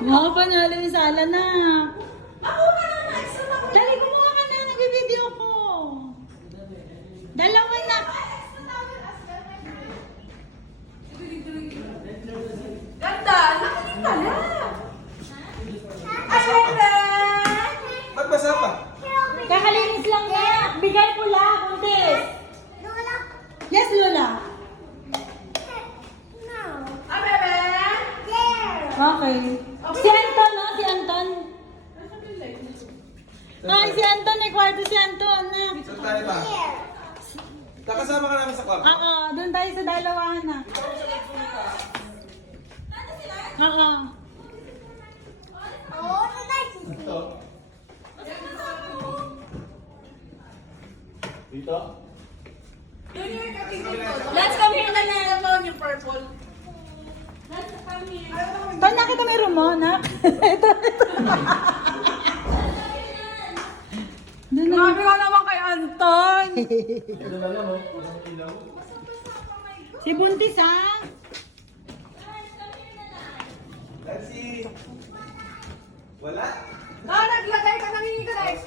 Mga panalo yung sala na. Ako ka na na extra na. Dali, kumuha ka na. Nag-video ko. Dalawa na. Ganda! Nakinig ka na! Ay, bebe! Ba't basa pa? Kakalinis lang na. Bigay ko lang. Kuntis. Yes, Lola. Ay, bebe! Okay. Si Anton, no? Si Anton. Ay, si Anton. May kwarto si Anton. Na. Saan tayo ba? Kakasama ka namin sa kwarto. Oo, doon tayo sa dalawahan na. Oo. Ito. Dito? Yun yung kapitid ko. Let's come here na lang. Ano yung purple? Ton, nakita may room mo, nak? Ito. Doon na. Grabe ka naman kay Anton! Ito na lang, oh. Pusang ilaw. Si Buntis, ha? Let's see. Wala?